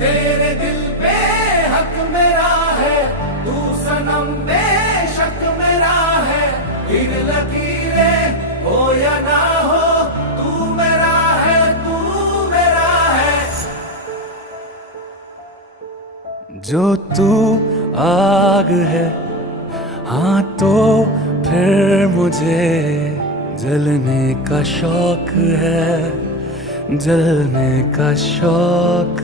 तेरे दिल पे हक मेरा है, तू सनम बेशक मेरा है। इन लकीरें हो या ना हो, तू मेरा है, तू मेरा है। जो तू आग है, हाँ तो फिर मुझे जलने का शौक है, जलने का शौक।